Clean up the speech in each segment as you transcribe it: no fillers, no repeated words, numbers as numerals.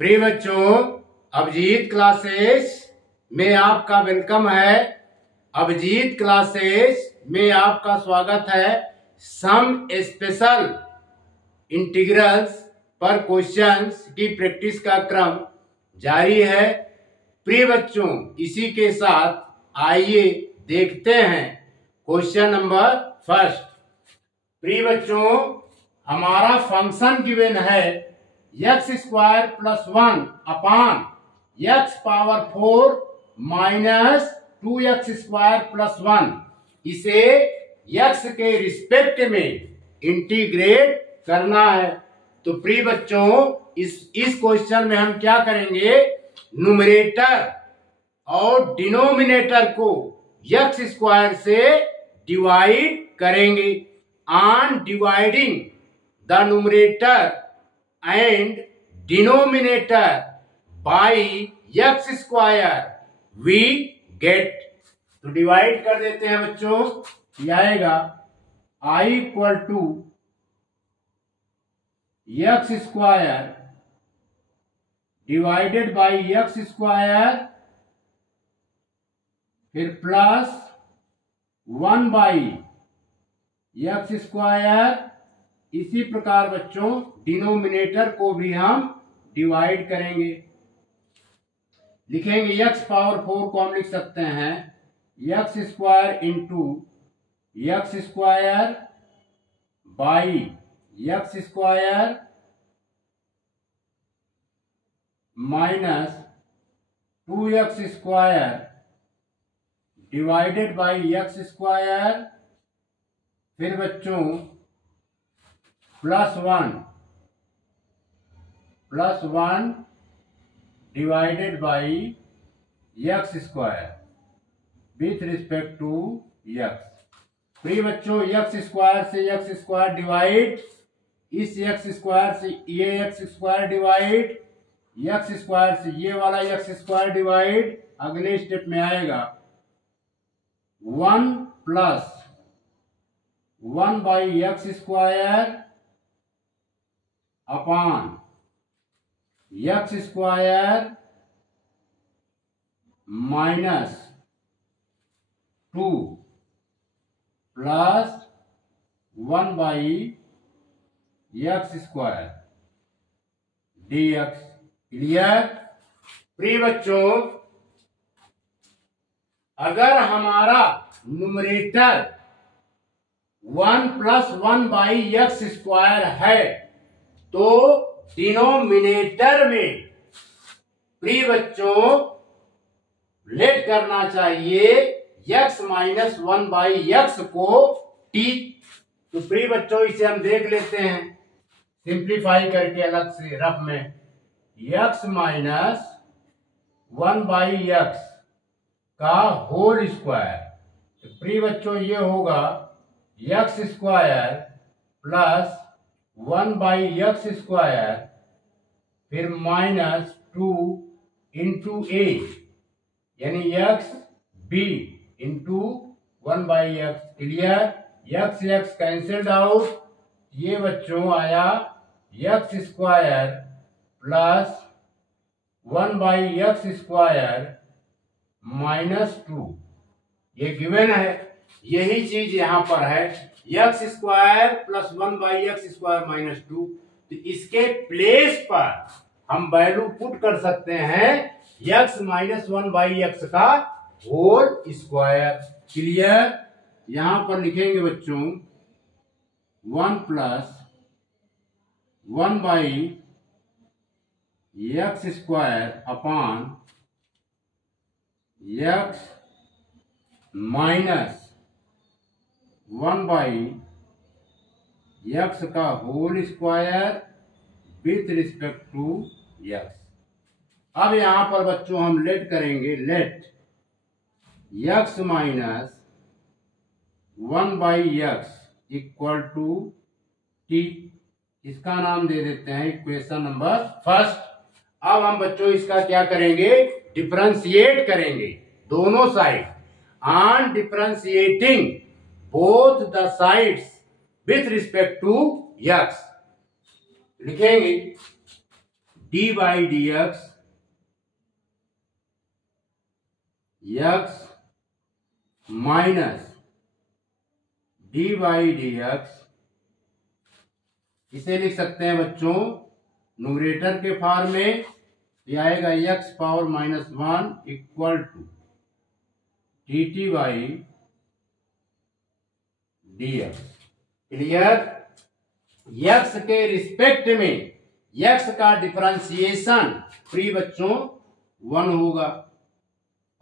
प्रिय बच्चों, अभिजीत क्लासेस में आपका वेलकम है। अभिजीत क्लासेस में आपका स्वागत है। सम स्पेशल इंटीग्रल्स पर क्वेश्चंस की प्रैक्टिस का क्रम जारी है। प्रिय बच्चों, इसी के साथ आइए देखते हैं क्वेश्चन नंबर फर्स्ट। प्रिय बच्चों, हमारा फंक्शन गिवन है x स्क्वायर प्लस 1 अपान x power 4 minus 2x square plus 1। इसे x के रिस्पेक्ट में इंटीग्रेट करना है। तो प्रिय बच्चों, इस क्वेश्चन में हम क्या करेंगे, न्यूमरेटर और डिनोमिनेटर को x स्क्वायर से डिवाइड करेंगे। On dividing the numerator and denominator by x square we get। तो डिवाइड कर देते हैं बच्चों। यह आएगा I equal to x square divided by x square फिर प्लस 1 बाई एक्स स्क्वायर। इसी प्रकार बच्चों डिनोमिनेटर को भी हम डिवाइड करेंगे। लिखेंगे x पावर 4 को हम लिख सकते हैं x square into x square by x square minus 2x square divided by x square. फिर बच्चों plus 1 divided by x square with respect to x. प्रिय बच्चों, एक्स स्क्वायर से एक्स स्क्वायर डिवाइड, इस एक्स स्क्वायर से ये x square divide, x square से ये वाला एक्स स्क्वायर डिवाइड। अगले स्टेप में आएगा 1 plus 1 by x square upon x square minus 2 plus 1 by x square dx। Clear? प्रिय बच्चों, अगर हमारा numerator 1 plus 1 by x square है तो डिनोमिनेटर में प्रिय बच्चों लेट करना चाहिए x माइनस 1 बाई एक्स को t। तो प्रिय बच्चों, इसे हम देख लेते हैं सिंप्लीफाई करके अलग से रफ में। x माइनस 1 बाई एक्स का होल स्क्वायर। तो प्रिय बच्चों, ये होगा x square plus 1 by x square फिर माइनस 2 इंटू ए यानी x b into 1 by x. Clear? X x cancelled out. ये बच्चों आया x square plus 1 by x square minus 2। ये गिवन है, यही चीज यहां पर है, x square plus 1 by x square minus 2। तो इसके प्लेस पर हम वैल्यू पुट कर सकते हैं एक्स माइनस 1 बाई एक्स का होल स्क्वायर। क्लियर? यहां पर लिखेंगे बच्चों 1 plus 1 by x square upon x minus 1 by x का whole square with respect to x. अब यहां पर बच्चों हम लेट करेंगे, let x minus 1 by x equal to t. इसका नाम दे देते हैं इक्वेशन नंबर फर्स्ट। अब हम बच्चों इसका क्या करेंगे, डिफरेंशिएट करेंगे दोनों side. On differentiating both the sides with respect to x लिखेंगे d by D x x minus D by D x, इसे लिख सकते हैं बच्चों न्यूमरेटर के फॉर्म में, ये आएगा x power minus 1 equal to d T by D x. Clear? X के रिस्पेक्ट में एक्स का डिफरेंशिएशन प्री बच्चों 1 होगा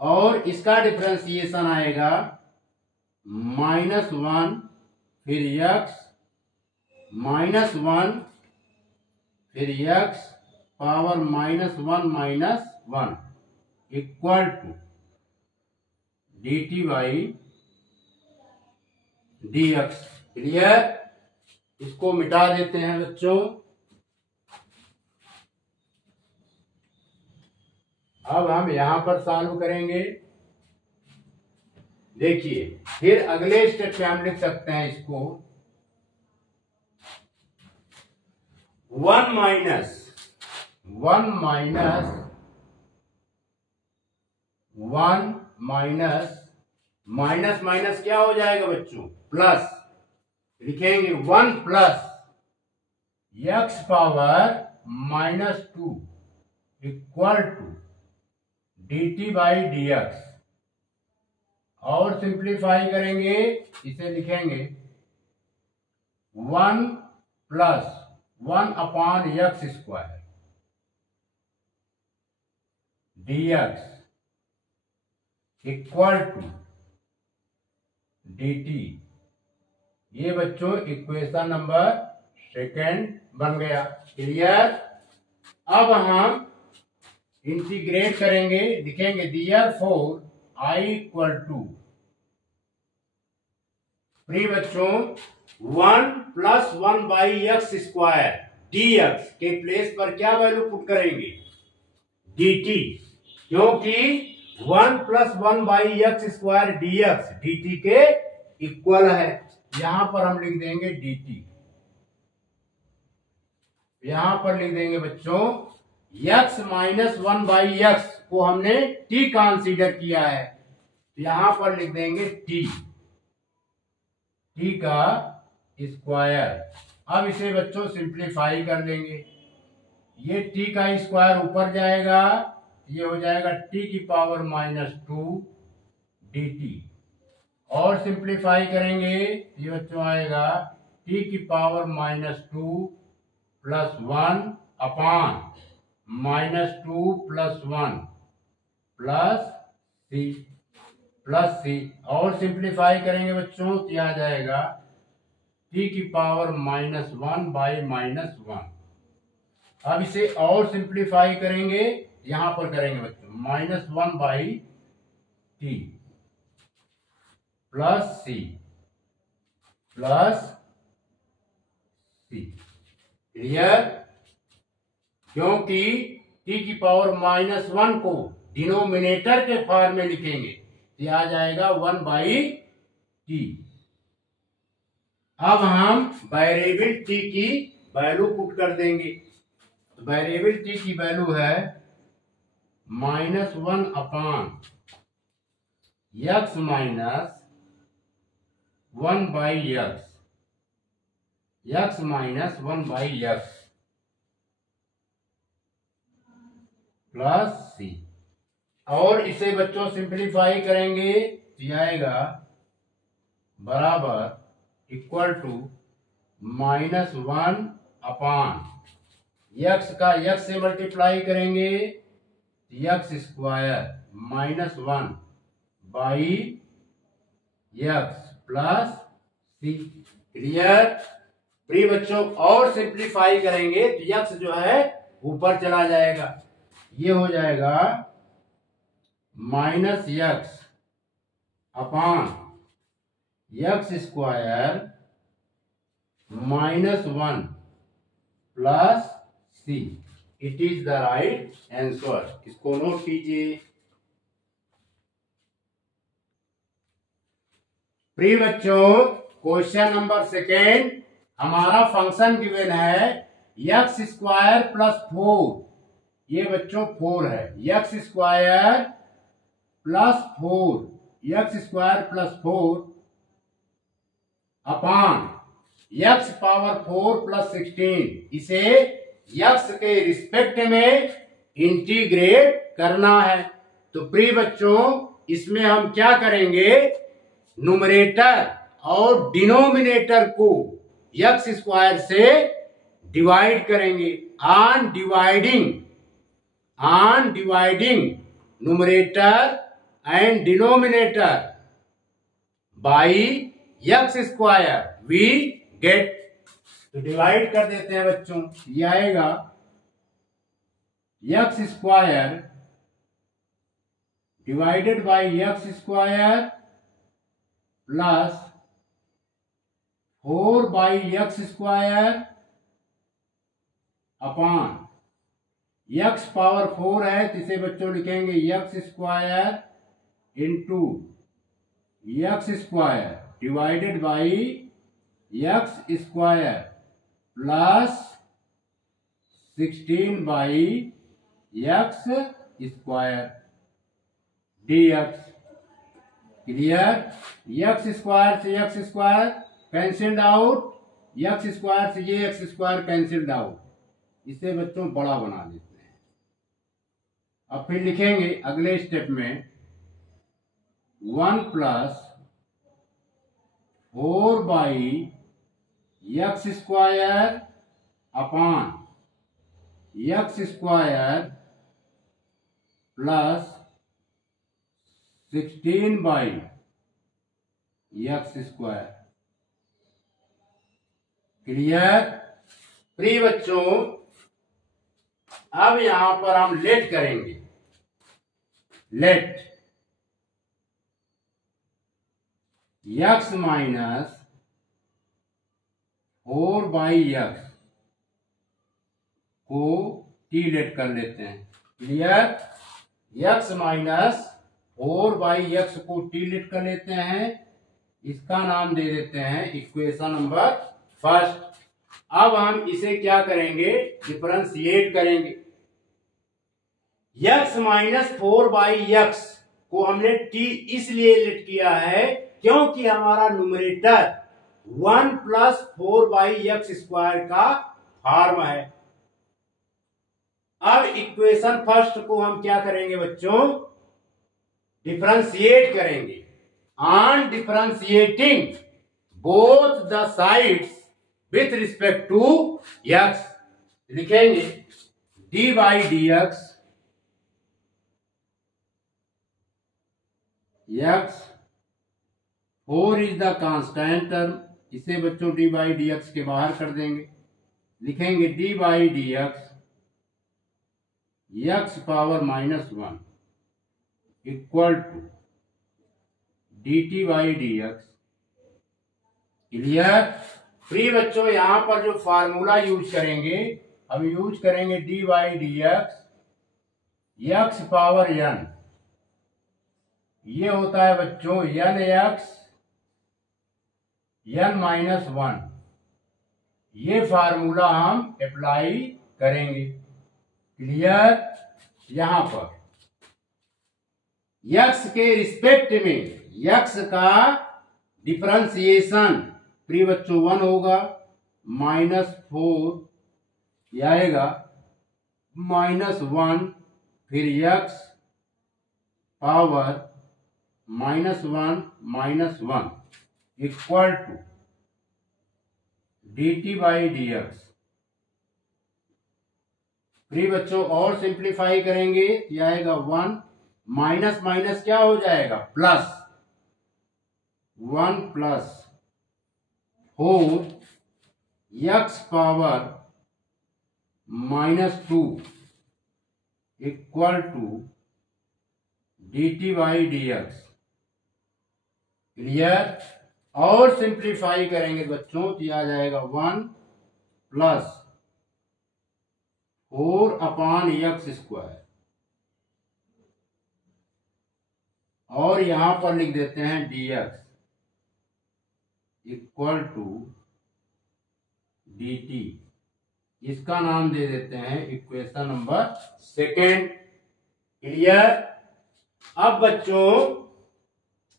और इसका डिफरेंशिएशन आएगा -1 फिर एक्स -1 फिर x power -1 equal to d T by D x. Clear? इसको मिटा देते हैं बच्चों। अब हम यहां पर सॉल्व करेंगे। देखिए फिर अगले स्टेप पे हम लिख सकते हैं इसको 1 माइनस माइनस क्या हो जाएगा बच्चों? प्लस। लिखेंगे 1 plus x power -2 equal to d T by D x और सिंप्लीफाई करेंगे, इसे लिखेंगे 1 plus 1 upon x square d x equal to d t. ये बच्चों इक्वेशन नंबर 2 बन गया। क्लियर? अब हम इंटीग्रेट करेंगे, लिखेंगे देयरफॉर आई इक्वल टू प्री बच्चों 1 plus 1 by x square d x के प्लेस पर क्या वैल्यू पुट करेंगे? डी टी, क्योंकि 1 plus 1 by x square d x d t के इक्वल है। यहां पर हम लिख देंगे डी टी, यहां पर लिख देंगे बच्चों x माइनस 1 बाई एक्स को हमने t कंसीडर किया है, यहां पर लिख देंगे t का स्क्वायर। अब इसे बच्चों सिंप्लीफाई कर लेंगे, ये t का स्क्वायर ऊपर जाएगा, ये हो जाएगा t की पावर -2 dt और सिंप्लीफाई करेंगे, ये बच्चों आएगा t की power -2 plus 1 upon -2 plus 1 plus c और सिंप्लीफाई करेंगे बच्चों, तो आ जाएगा t की पावर -1 बाई -1। अब इसे और सिंप्लीफाई करेंगे, यहां पर करेंगे बच्चों -1 बाई t प्लस सी। क्लियर? क्योंकि t की पावर -1 को डिनोमिनेटर के फॉर्म में लिखेंगे, तो आ जाएगा 1 बाई टी। अब हम वेरिएबल t की वैल्यू पुट कर देंगे, वेरिएबल t की वैल्यू है -1 upon x minus 1 by x minus 1 by x plus c और इसे बच्चों सिंप्लीफाई करेंगे, तो आएगा बराबर इक्वल टू -1 अपॉन x का x से मल्टीप्लाई करेंगे, x square -1 by x plus c. Clear? प्री बच्चों और सिंप्लीफाई करेंगे तो x जो है ऊपर चला जाएगा, ये हो जाएगा -x upon x square -1 plus c. It is the right answer. इसको नोट कीजिए। प्रिय बच्चों क्वेश्चन नंबर 2 हमारा फंक्शन गिवन है x स्क्वायर प्लस 4 ये बच्चों 4 है, x square plus 4, x square plus 4 upon x power 4 plus 16, इसे एक्स के रिस्पेक्ट में इंटीग्रेट करना है। तो प्रिय बच्चों इसमें हम क्या करेंगे, न्यूमरेटर और डिनोमिनेटर को एक्स स्क्वायर से डिवाइड करेंगे। On dividing numerator and denominator by x square we get, तो डिवाइड कर देते हैं बच्चों, ये आएगा x square divided by x square plus 4 by x square upon x power 4 है तो इसे बच्चों लिखेंगे x square into x square divided by x square plus 16 by x square dx। Clear? X square से x square cancelled out, x square से ये x square cancelled out, इसे बच्चों बड़ा बना देते हैं। अब फिर लिखेंगे अगले स्टेप में 1 plus 4 by x square upon x square plus 16 by x square. Clear? प्रिय बच्चों अब यहां पर हम लेट करेंगे, let x minus 4 by x को टी लेट कर लेते हैं। Clear? X minus 4 by x को टी लेट कर लेते हैं, इसका नाम दे देते हैं इक्वेशन नंबर फर्स्ट। अब हम इसे क्या करेंगे, डिफरेंशिएट करेंगे। एक्स माइनस 4 बाई एक्स को हमने टी इसलिए लेट किया है क्योंकि हमारा numerator 1 plus 4 by x square का फॉर्म है। अब इक्वेशन फर्स्ट को हम क्या करेंगे बच्चों, डिफरेंशिएट करेंगे। On differentiating both the sides with respect to x लिखेंगे d by D x, x 4 is the constant term, इसे बच्चों डी बाई डी एक्स के बाहर कर देंगे, लिखेंगे d by D x x power -1 equal to d T by D x. Clear? प्रिय बच्चों यहां पर जो फार्मूला यूज करेंगे, हम यूज करेंगे d by D x x power n, ये होता है बच्चों एन एक्स एन -1, ये फार्मूला हम अप्लाई करेंगे। क्लियर? यहां पर एक्स के रिस्पेक्ट में एक्स का डिफरेंशिएशन प्रिय बच्चों 1 होगा, -4 यह आएगा -1, फिर x power -1 equal to d T by D x. प्रिय बच्चों और सिंप्लीफाई करेंगे, यह आएगा 1 माइनस माइनस क्या हो जाएगा plus, 1 plus 4 x power -2 equal to d T by D x. Clear? और सिंप्लीफाई करेंगे बच्चों तो यह आ जाएगा 1 प्लस 4 अपान एक्स स्क्वायर, और यहां पर लिख देते हैं dx इक्वल टू dt। इसका नाम दे देते हैं इक्वेशन नंबर सेकेंड। क्लियर। अब बच्चों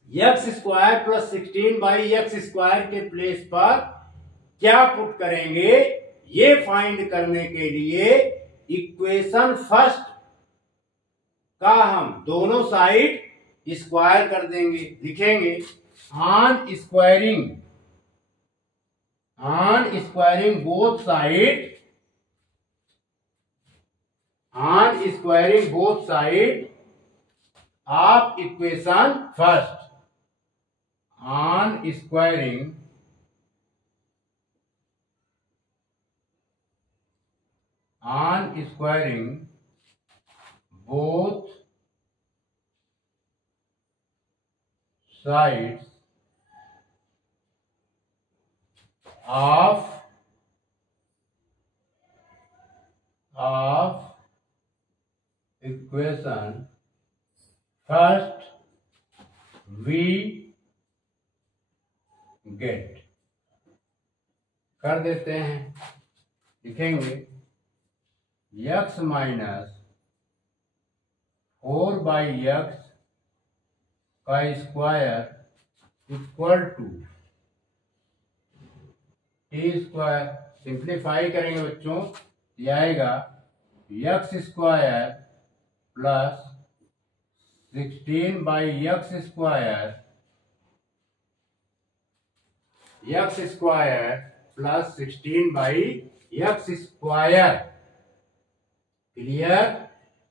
एक्स स्क्वायर प्लस 16/x² के प्लेस पर क्या पुट करेंगे, ये फाइंड करने के लिए इक्वेशन फर्स्ट का हम दोनों साइड स्क्वायर कर देंगे। लिखेंगे on squaring both side, on squaring both side of equation first, on squaring both sides of equation first we get कर देते हैं। लिखेंगे x माइनस 4/x का square equal to t square. Simplify करेंगे बच्चों, ये आएगा x square plus 16/x² plus 16/x²। Clear.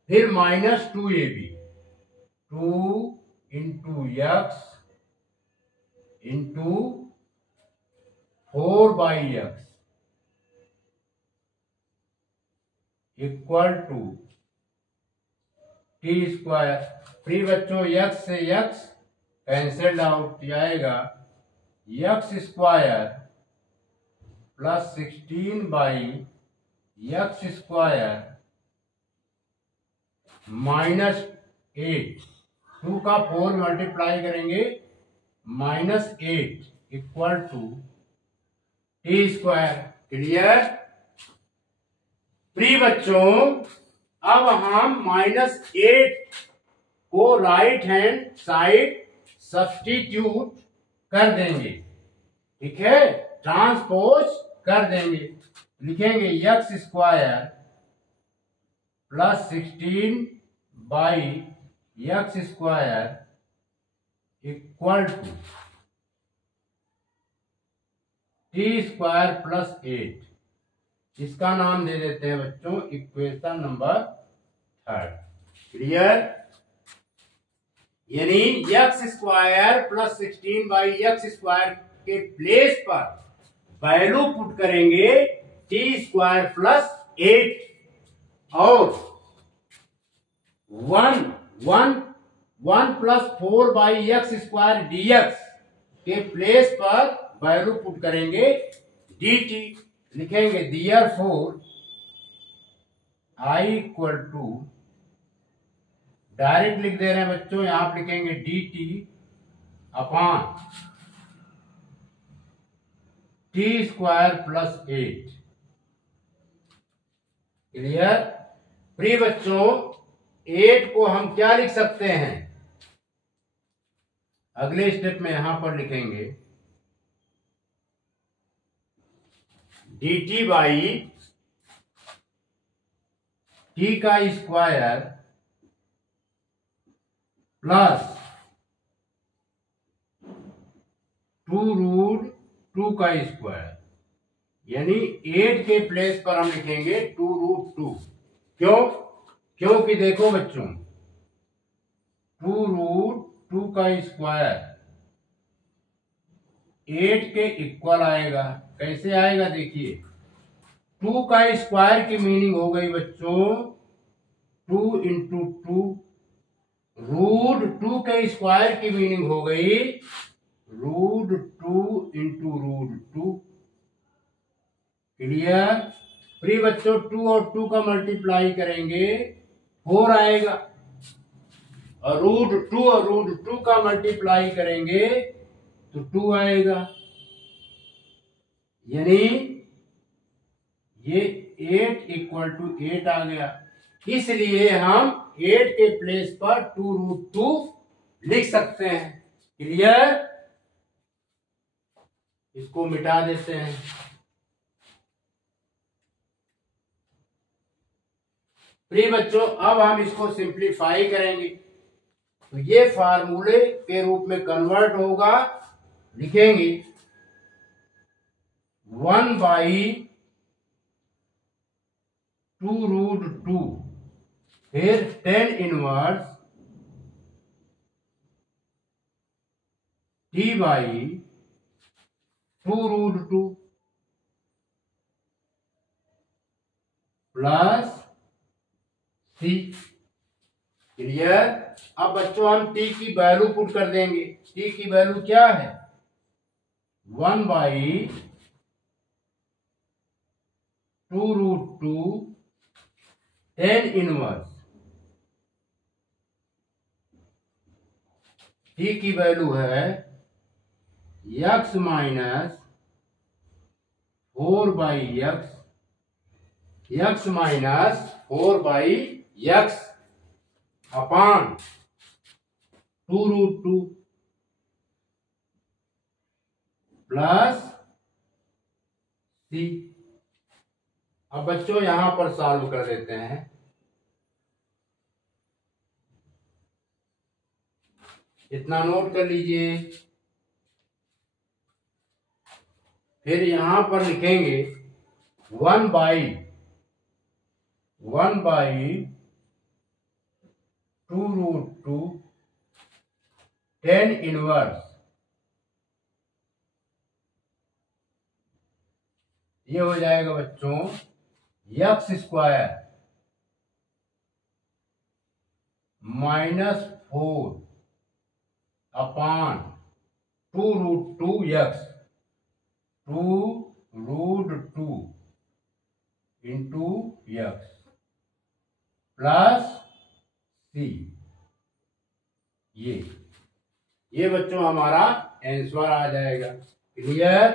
फिर -2ab, 2 into x into 4/x equal to t square. फिर बच्चों x से x कैंसल्ड आउट, जाएगा x² प्लस 16/x² -8, 2 का 4 मल्टीप्लाई करेंगे -8 equal to t square. Clear. प्रिय बच्चों अब हम -8 को राइट हैंड साइड सब्स्टिट्यूट कर देंगे। ठीक है, ट्रांसपोज कर देंगे। लिखेंगे x² plus 16/x² equal to t² plus 8। इसका नाम दे देते हैं बच्चों इक्वेशन नंबर थर्ड। क्लियर। यानी x² प्लस 16/x² के प्लेस पर वैल्यू पुट करेंगे t² प्लस 8 और 1 प्लस 4/x² dx के प्लेस पर वैल्यू पुट करेंगे dt। लिखेंगे therefore I equal to, direct लिख दे रहे हैं बच्चों, यहां आप लिखेंगे dt upon t² plus 8। Clear. प्रिय बच्चों 8 को हम क्या लिख सकते हैं, अगले स्टेप में यहां पर लिखेंगे dt बाई t का स्क्वायर प्लस 2√2 का स्क्वायर। यानी 8 के प्लेस पर हम लिखेंगे 2√2। क्यों? क्योंकि देखो बच्चों 2√2 का स्क्वायर 8 के इक्वल आएगा। कैसे आएगा देखिए, 2 का स्क्वायर की मीनिंग हो गई बच्चों 2 इंटू 2, √2 के स्क्वायर की मीनिंग हो गई √2 इंटू √2। क्लियर। प्रिय बच्चों 2 और 2 का मल्टीप्लाई करेंगे 4 आएगा, और √2 का मल्टीप्लाई करेंगे तो 2 आएगा। यानी ये 8 इक्वल टू 8 आ गया, इसलिए हम 8 के प्लेस पर 2√2 लिख सकते हैं। क्लियर? इसको मिटा देते हैं। प्रिय बच्चों, अब हम इसको सिंप्लीफाई करेंगे तो ये फार्मूले के रूप में कन्वर्ट होगा। लिखेंगे 1/2√2 फिर 10 inverse t/2√2 plus c। Clear? अब बच्चों हम t की वैल्यू पुट कर देंगे। t की वैल्यू क्या है? 1/2√2 10 इनवर्स। t की वैल्यू है x minus 4/x, x minus 4/x upon 2√2 plus c। अब बच्चों यहां पर सॉल्व कर देते हैं। इतना नोट कर लीजिए। फिर यहां पर लिखेंगे 1/2√2 10 इनवर्स। ये हो जाएगा बच्चों x² -4 upon 2√2x, 2√2 into x plus c। ये बच्चों हमारा आंसर आ जाएगा। क्लियर?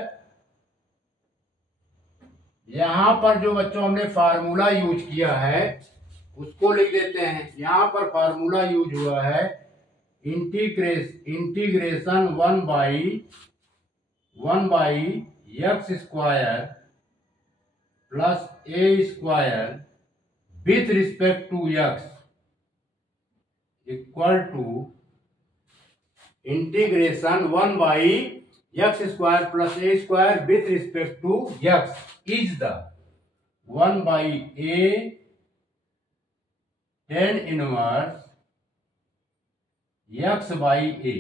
यहां पर जो बच्चों हमने फार्मूला यूज किया है उसको लिख देते हैं। यहां पर फार्मूला यूज हुआ है integration 1/x² plus a² with respect to x equal to integration 1/x² plus a² with respect to x is the 1/a 10 inverse x/a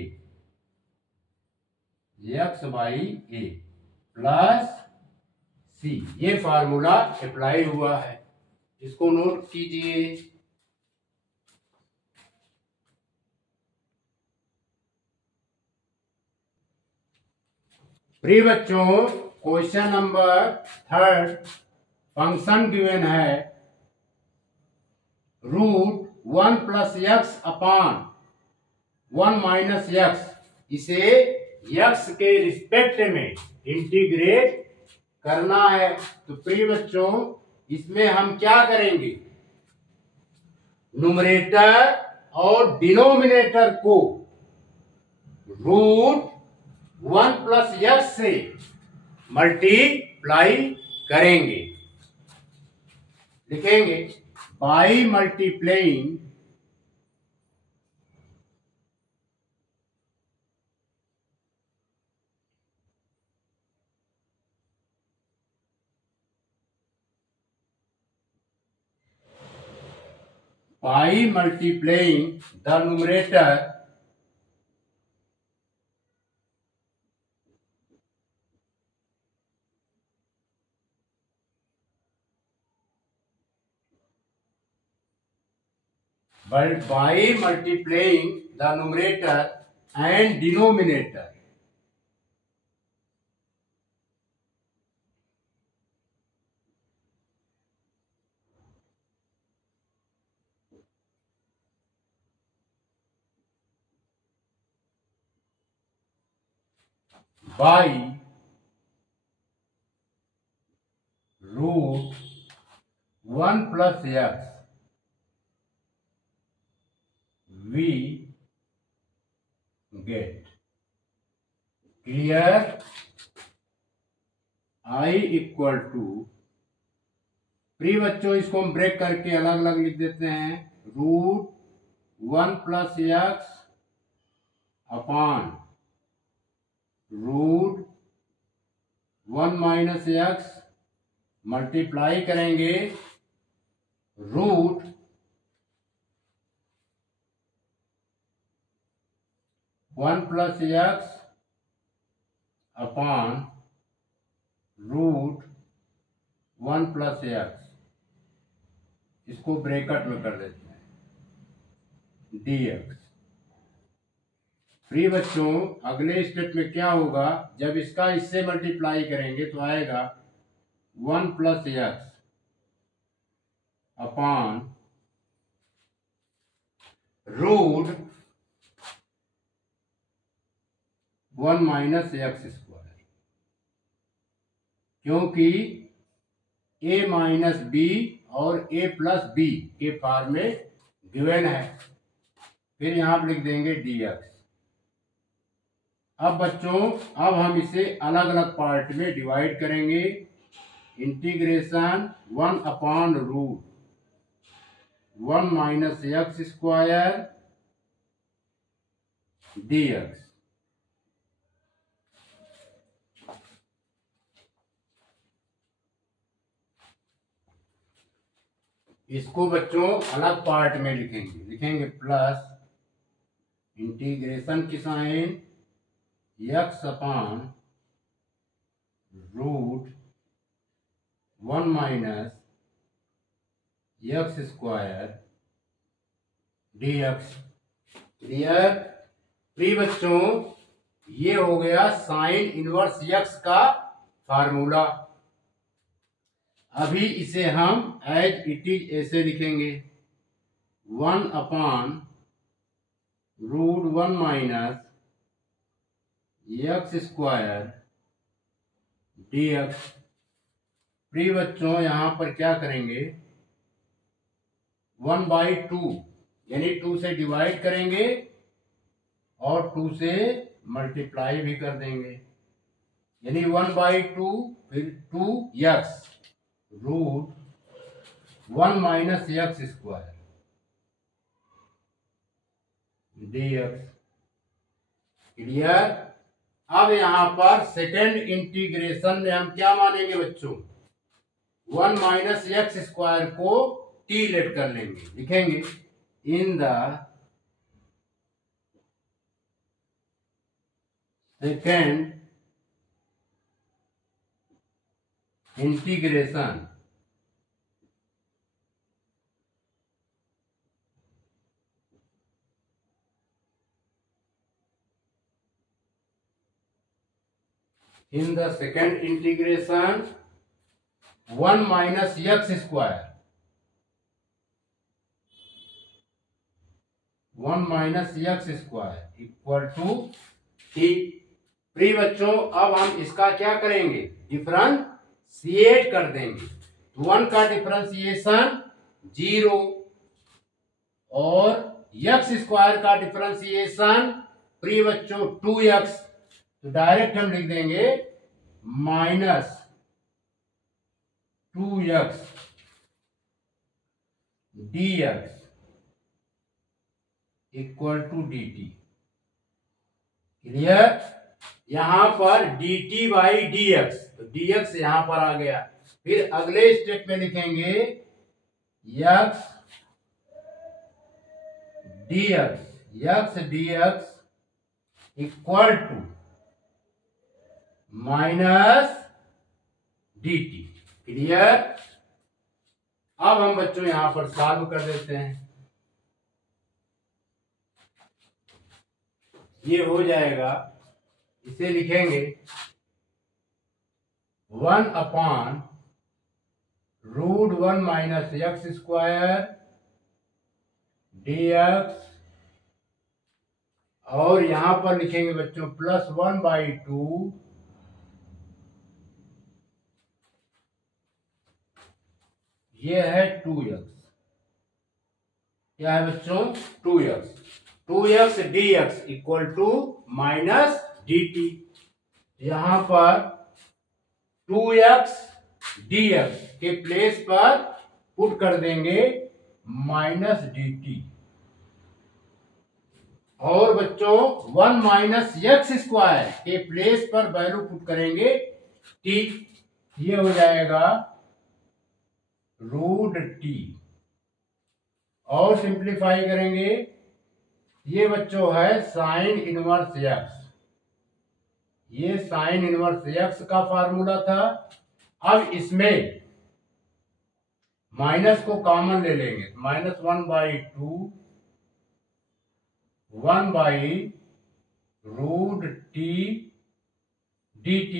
plus c। ये फार्मूला अप्लाई हुआ है, इसको नोट कीजिए। प्रिय बच्चों, क्वेश्चन नंबर 3 फंक्शन गिवन है √1 + x upon 1 - x। इसे x के रिस्पेक्ट में इंटीग्रेट करना है। तो प्रिय बच्चों, इसमें हम क्या करेंगे? न्यूमरेटर और डिनोमिनेटर को √1 + x से मल्टीप्लाई करेंगे। लिखेंगे by multiplying the numerator by multiplying the numerator and denominator. By √1 1 plus x we get clear. I equal to प्री बच्चों इसको हम ब्रेक करके अलग अलग लिख देते हैं। Root 1 plus x upon root 1 minus x multiply करेंगे root 1 plus x upon root 1 plus x, इसको ब्रैकेट में कर देते हैं dx। फ्री बच्चों अगले स्टेप में क्या होगा, जब इसका इससे मल्टीप्लाई करेंगे तो आएगा 1 plus x upon root 1 minus x square, क्योंकि a माइनस बी और a प्लस बी के फॉर्म में गिवन है। फिर यहां पर लिख देंगे dx। अब बच्चों अब हम इसे अलग अलग पार्ट में डिवाइड करेंगे। Integration 1 upon root 1 minus x square dx। इसको बच्चों अलग पार्ट में लिखेंगे प्लस इंटीग्रेशन की sine x upon root 1 minus x square dx। Clear. प्री बच्चों ये हो गया साइन इनवर्स एक्स का फार्मूला। अभी इसे हम एज इट इज ऐसे लिखेंगे 1 upon root 1 minus x square dx। प्री बच्चों यहां पर क्या करेंगे 1/2 यानी 2 से डिवाइड करेंगे और 2 से मल्टीप्लाई भी कर देंगे, यानी 1/2 फिर 2x root 1 minus x square dx। Clear. अब यहां पर सेकेंड इंटीग्रेशन में हम क्या मानेंगे बच्चों, 1 माइनस एक्स स्क्वायर को t लेट कर लेंगे। लिखेंगे in the second integration in the second integration 1 minus x square 1 minus x square equal to t। प्री बच्चों अब हम इसका क्या करेंगे, डिफरेंशिएट कर देंगे। 1 का डिफरेंशिएशन 0 और x स्क्वायर का डिफरेंशिएशन प्री बच्चों 2x, तो डायरेक्ट हम लिख देंगे minus 2x dx equal to dt। Clear. यहां पर dt बाई dx, तो dx यहां पर आ गया। फिर अगले स्टेप में लिखेंगे x dx equal to minus dt। Clear. अब हम बच्चों यहां पर सॉल्व कर देते हैं। ये हो जाएगा, इसे लिखेंगे 1 upon root 1 minus x square dx, और यहां पर लिखेंगे बच्चों प्लस 1/2 ये है 2x, क्या है बच्चों 2x, 2x dx equal to minus dt। यहां पर 2x dx के प्लेस पर पुट कर देंगे माइनस dt, और बच्चों 1 माइनस एक्स स्क्वायर के प्लेस पर वैल्यू पुट करेंगे t, ये हो जाएगा रूट t, और सिंप्लीफाई करेंगे, ये बच्चों है साइन इनवर्स एक्स, ये साइन इनवर्स एक्स का फार्मूला था। अब इसमें माइनस को कॉमन ले लेंगे, माइनस 1/2 1/रूट टी dt,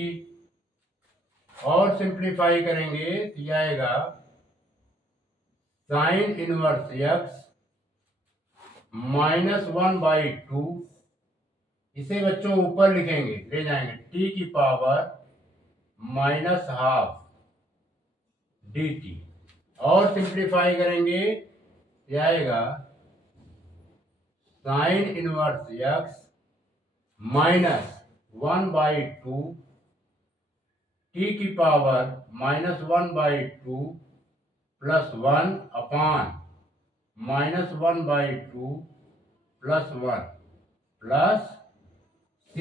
और सिंप्लीफाई करेंगे तो यह आएगा साइन इनवर्स एक्स माइनस 1/2, इसे बच्चों ऊपर लिखेंगे, ले जाएंगे t की पावर माइनस हाफ dt, और सिंप्लीफाई करेंगे यह आएगा sign inverse x minus 1/2 t की power minus 1/2 plus 1 upon minus 1/2 plus 1 plus c,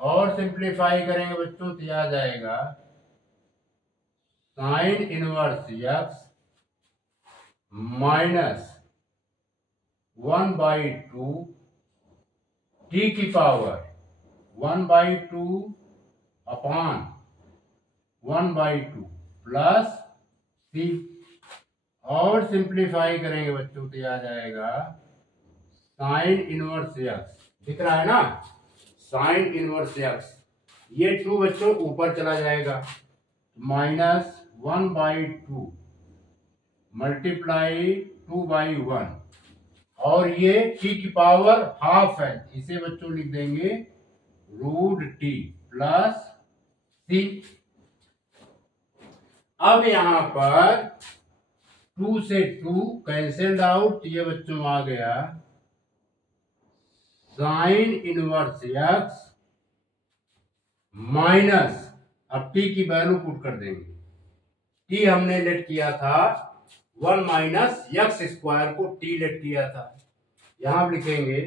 और सिंप्लीफाई करेंगे बच्चों तो आ जाएगा sign inverse x minus 1/2 t की पावर 1/2 अपान 1/2 प्लस c, और सिंप्लीफाई करेंगे बच्चों तो आ जाएगा साइन इनवर्स एक्स, दिख रहा है ना, साइन इनवर्स एक्स, ये 2 बच्चों ऊपर चला जाएगा, माइनस 1/2 मल्टीप्लाई 2/1, और ये t की पावर हाफ है, इसे बच्चों लिख देंगे रूट t प्लस c। अब यहां पर 2 से 2 कैंसिल्ड आउट, ये बच्चों आ गया साइन इनवर्स एक्स माइनस, अब t की वैल्यू पुट कर देंगे, t हमने लेट किया था 1 माइनस एक्स स्क्वायर को t लेट किया था, यहां लिखेंगे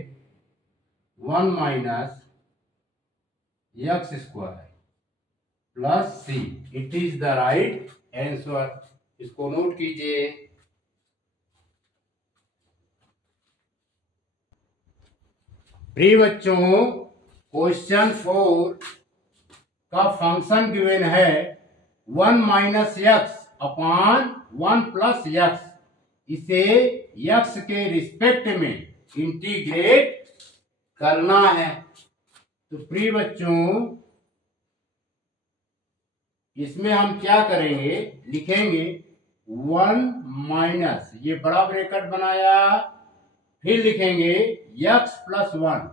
1 minus x square plus c, it is the right answer, इसको नोट कीजिए। प्रिय बच्चों, क्वेश्चन 4 का फंक्शन गिवन है 1 माइनस एक्स अपान 1 प्लस एक्स, इसे एक्स के रिस्पेक्ट में इंटीग्रेट करना है। तो प्रिय बच्चों, इसमें हम क्या करेंगे, लिखेंगे 1 माइनस, ये बड़ा ब्रैकेट बनाया, फिर लिखेंगे x प्लस 1,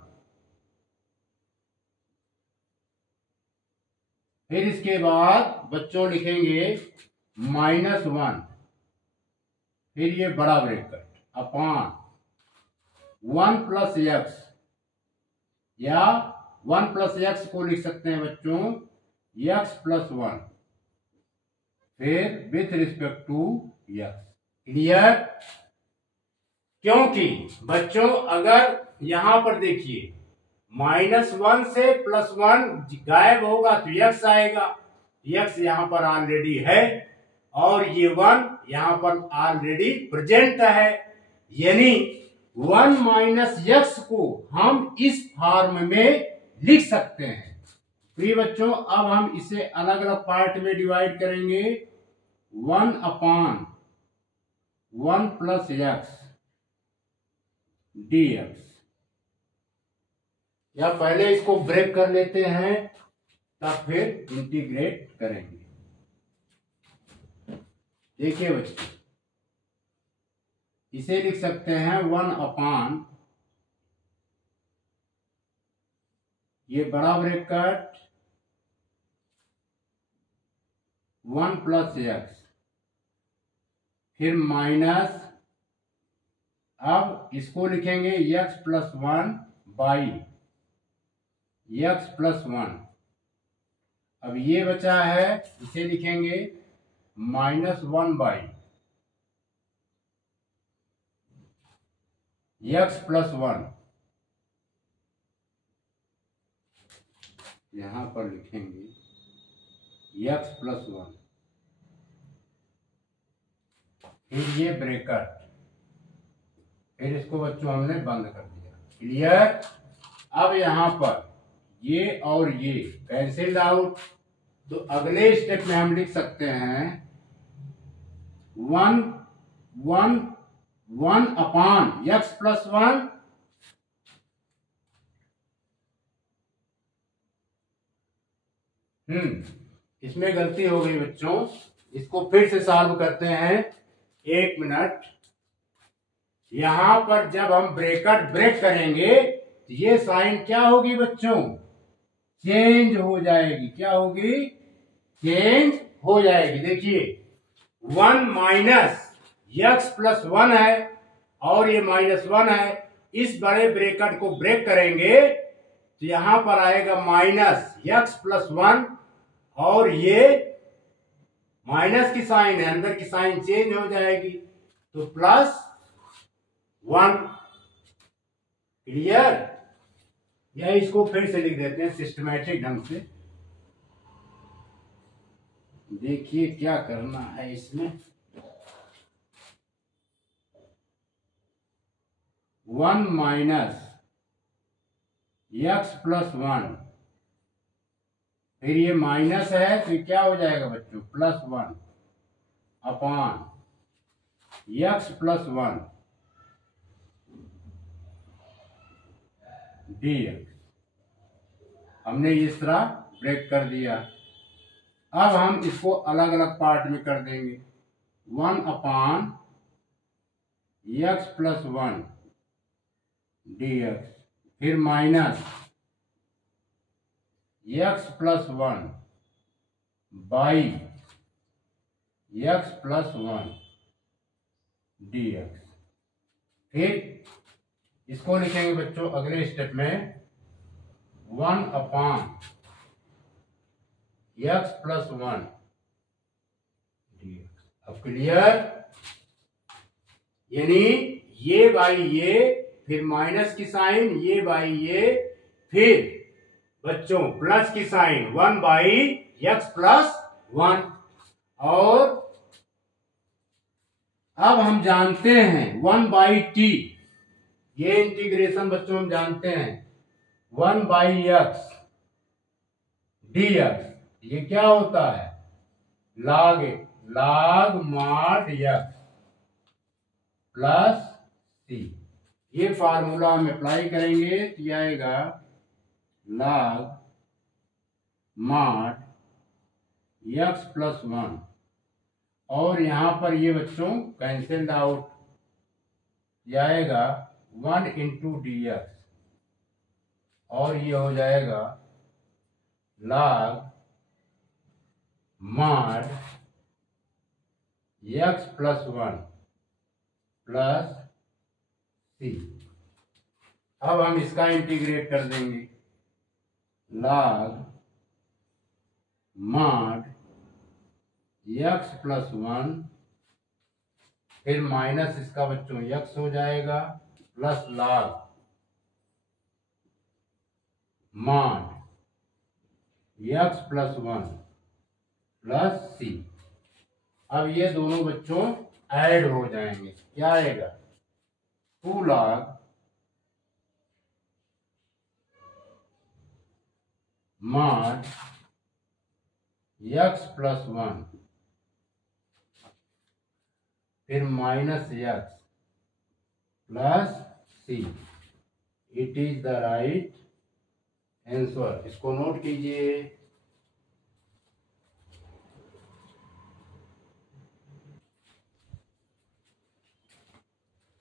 फिर इसके बाद बच्चों लिखेंगे -1, फिर ये बड़ा ब्रैकेट अपान 1 प्लस एक्स, या 1 प्लस एक्स को लिख सकते हैं बच्चों x प्लस 1, फिर with respect to x। Clear? क्योंकि बच्चों अगर यहां पर देखिए -1 से +1 गायब होगा तो x आएगा, x यहां पर ऑलरेडी है, और ये 1 यहां पर ऑलरेडी प्रेजेंट है, यानी 1 माइनस एक्स को हम इस फॉर्म में लिख सकते हैं। प्रिय बच्चों, अब हम इसे अलग अलग पार्ट में डिवाइड करेंगे, 1 अपान 1 प्लस एक्स dx, या पहले इसको ब्रेक कर लेते हैं तब फिर इंटीग्रेट करेंगे। देखिए बच्चों, इसे लिख सकते हैं 1 अपान, ये बड़ा ब्रैकेट 1 प्लस एक्स फिर माइनस, अब इसको लिखेंगे x plus 1 by x plus 1। अब ये बचा है, इसे लिखेंगे -1 बाई x प्लस 1। यहां पर लिखेंगे x प्लस 1, फिर ये ब्रैकेट, फिर इसको बच्चों हमने बंद कर दिया। क्लियर। अब यहां पर ये और ये कैंसिल्ड आउट, तो अगले स्टेप में हम लिख सकते हैं 1 अपान x प्लस 1 इसमें गलती हो गई बच्चों, इसको फिर से सॉल्व करते हैं। 1 मिनट। यहां पर जब हम ब्रैकेट ब्रेक करेंगे तो ये साइन क्या होगी बच्चों, चेंज हो जाएगी। क्या होगी, चेंज हो जाएगी। देखिए 1 माइनस x प्लस 1 है और ये -1 है। इस बड़े ब्रैकेट को ब्रेक करेंगे तो यहां पर आएगा -x प्लस 1 और ये माइनस की साइन है, अंदर की साइन चेंज हो जाएगी तो +1। क्लियर। या इसको फिर से लिख देते हैं सिस्टमैटिक ढंग से। देखिए क्या करना है इसमें। 1 माइनस x प्लस 1, फिर ये माइनस है तो क्या हो जाएगा बच्चों, +1 अपान x प्लस 1 dx। हमने इस तरह ब्रेक कर दिया। अब हम इसको अलग अलग पार्ट में कर देंगे। 1 अपान x प्लस 1 dx, फिर minus x plus 1 by x plus 1 dx। फिर इसको लिखेंगे बच्चों अगले स्टेप में 1 अपान x प्लस 1 dx। अब क्लियर। यानी ये बाई ये, फिर माइनस की साइन, ये बाई ये, फिर बच्चों प्लस की साइन 1 बाई x प्लस 1। और अब हम जानते हैं 1 बाई t, ये इंटीग्रेशन बच्चों हम जानते हैं 1 बाई x dx। ये क्या होता है, log mod x plus c। ये फार्मूला हम अप्लाई करेंगे तो ये आएगा log mod x प्लस 1, और यहां पर ये बच्चों कैंसिल्ड आउट, ये आएगा 1 इंटू dx, और ये हो जाएगा log mod x plus 1 plus c। अब हम इसका इंटीग्रेट कर देंगे। log mod x प्लस 1, फिर माइनस इसका बच्चों x हो जाएगा, plus log mod x plus 1 plus c। अब ये दोनों बच्चों ऐड हो जाएंगे। क्या आएगा, 2 log mod x प्लस 1, फिर minus x plus c। It is the right answer. इसको नोट कीजिए।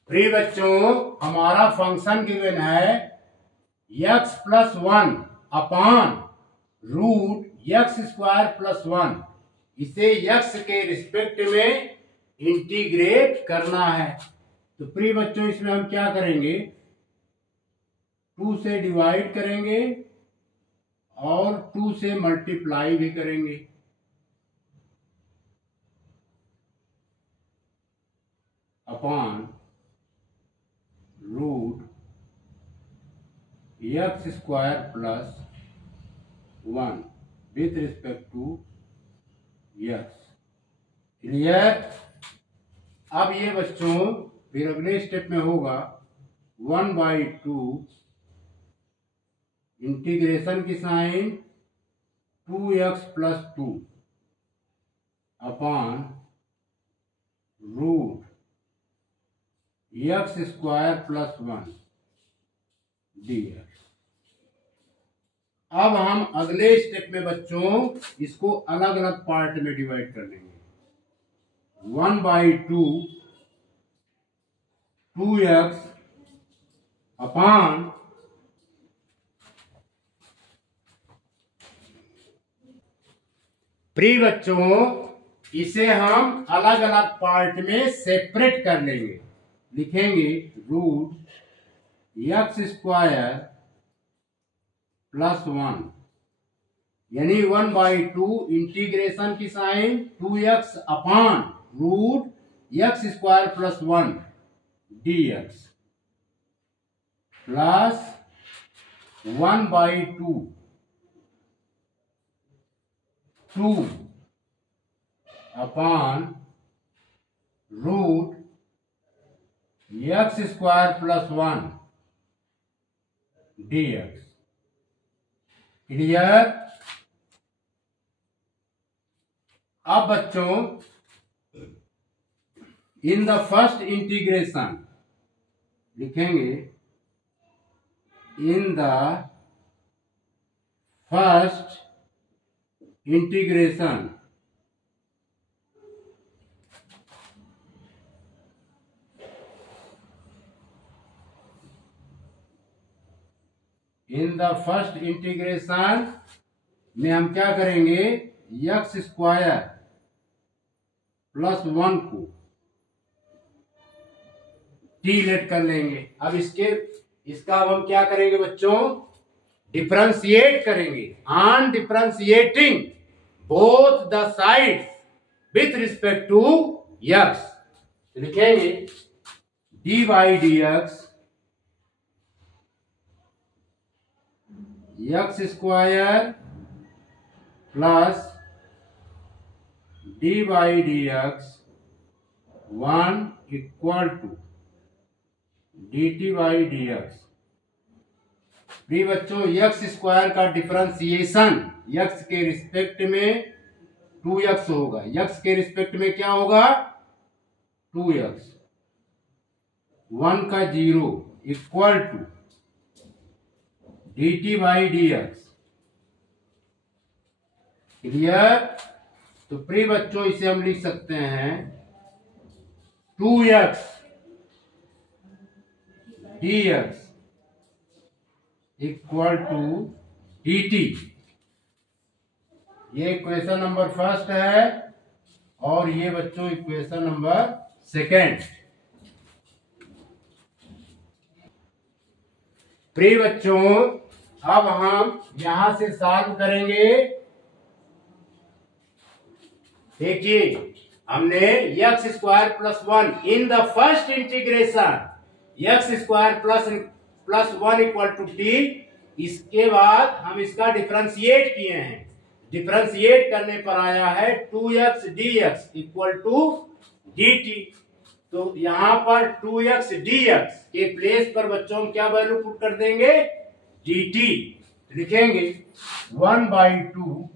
प्रिय बच्चों, हमारा फंक्शन गिवन है x plus 1 upon root x square plus 1। इसे x के रिस्पेक्ट में इंटीग्रेट करना है। तो प्रिय बच्चों इसमें हम क्या करेंगे, 2 से डिवाइड करेंगे और 2 से मल्टीप्लाई भी करेंगे। Upon root x square plus 1 with respect to x. Clear. अब ये बच्चों फिर अगले स्टेप में होगा 1/2 इंटीग्रेशन की sine 2x plus 2 upon root x square plus 1 dx। अब हम अगले स्टेप में बच्चों इसको अलग अलग पार्ट में डिवाइड कर लेंगे। 1/2 2x अपॉन प्रिय बच्चों इसे हम अलग अलग पार्ट में सेपरेट कर लेंगे। लिखेंगे रूट एक्स स्क्वायर प्लस 1 यानी 1/2 इंटीग्रेशन की sine 2x upon root x square plus 1 dx plus 1/2 2 upon root x square plus 1 dx। Clear. अब बच्चों इन द फर्स्ट इंटीग्रेशन लिखेंगे इन द फर्स्ट इंटीग्रेशन में हम क्या करेंगे, एक्स स्क्वायर प्लस 1 को टी लेट कर लेंगे। अब इसका अब हम क्या करेंगे बच्चों, डिफरेंशिएट करेंगे। On differentiating both the sides with respect to x लिखेंगे d by D x x square plus d by D x 1 equal to d T by D x. प्रिय बच्चों एक्स स्क्वायर का डिफरेंशिएशन एक्स के respect में 2x होगा। X के respect में क्या होगा 2x, 1 का 0 equal to d T by D x. Clear. तो प्रिय बच्चों इसे हम लिख सकते हैं 2x dx equal to dt। ये इक्वेशन नंबर फर्स्ट है और ये बच्चों इक्वेशन नंबर सेकेंड। प्रिय बच्चों अब हम यहां से सॉल्व करेंगे। देखिए हमने x square plus 1 in the first integration x square plus 1 equal to t. इसके बाद हम इसका डिफरेंशिएट किए हैं। डिफरेंशिएट करने पर आया है 2x dx equal to dt। तो यहां पर 2x dx के प्लेस पर बच्चों हम क्या वैल्यू पुट कर देंगे dt। लिखेंगे 1/2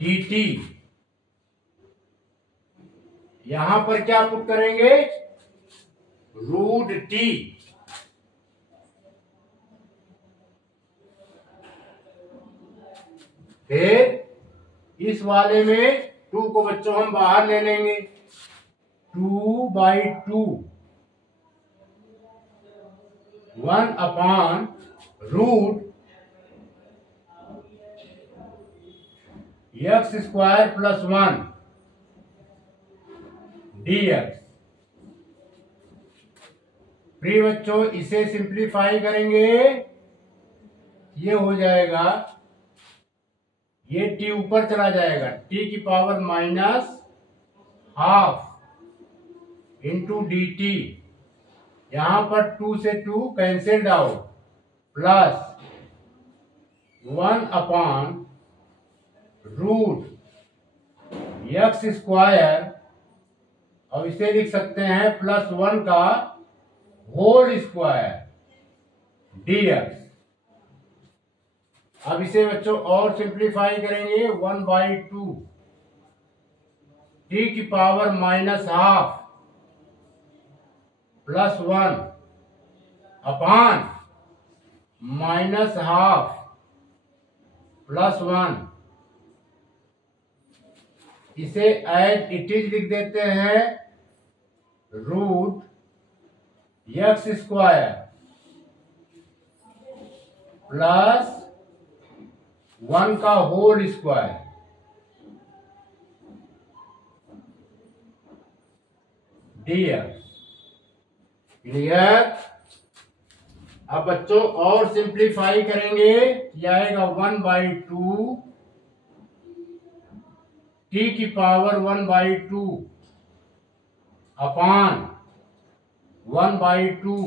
dt। यहां पर क्या पुट करेंगे रूट टी। फिर इस वाले में 2 को बच्चों हम बाहर ले लेंगे 2/2 1 upon root x square plus 1 dx। प्रिय बच्चों, इसे सिंप्लीफाई करेंगे, ये हो जाएगा, ये t ऊपर चला जाएगा, t की power minus half into d t. यहां पर 2 से 2 cancelled out, plus 1 upon root x square, अब इसे लिख सकते हैं प्लस 1 का होल स्क्वायर dx। अब इसे बच्चों और सिंप्लीफाई करेंगे, 1/2 t की power minus half plus 1 upon minus half plus 1। इसे एज इट इज लिख देते हैं, रूट एक्स स्क्वायर प्लस 1 का होल स्क्वायर dx। क्लियर? अब बच्चों और सिंप्लीफाई करेंगे, यह आएगा 1/2 t की पावर 1/2 अपॉन 1/2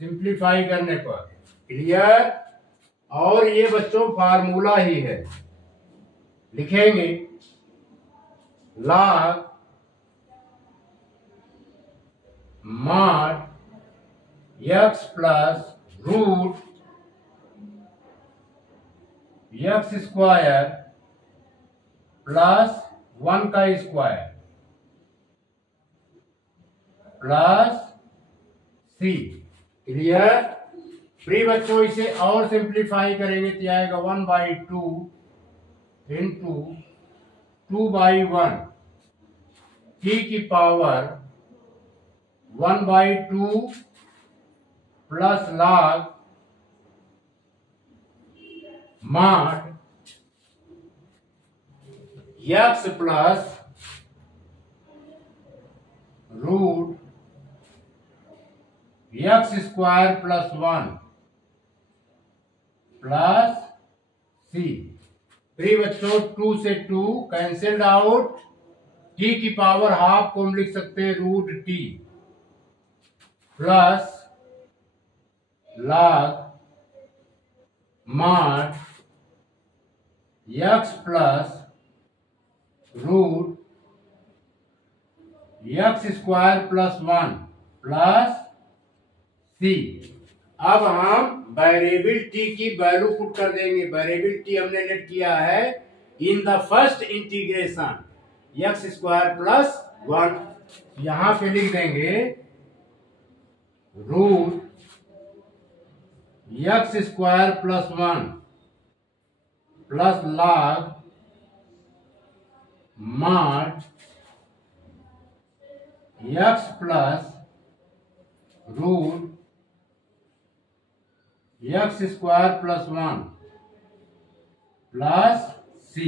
सिंप्लीफाई करने पर। क्लियर? और ये बच्चों फार्मूला ही है, लिखेंगे log mod x plus root x square plus 1 का स्क्वायर प्लस c। क्लियर? प्रिय बच्चों, इसे और सिंप्लीफाई करेंगे तो आएगा 1/2 इंटू 2/1 t की power 1/2 plus log mod x plus root x square plus 1 plus c। प्रिय बच्चों, 2 से 2 कैंसिल्ड आउट, t की पावर हाफ को हम लिख सकते हैं root t plus log mod x plus root x square plus 1 plus c। अब हम वेरिएबल t की वैल्यू पुट कर देंगे। वेरिएबल t हमने लेट किया है in the first integration x square plus 1। यहां पे लिख देंगे root x square plus 1 plus log mod x plus root x square plus 1 plus c।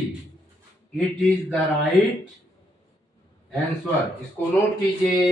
It is the right answer. इसको नोट कीजिए।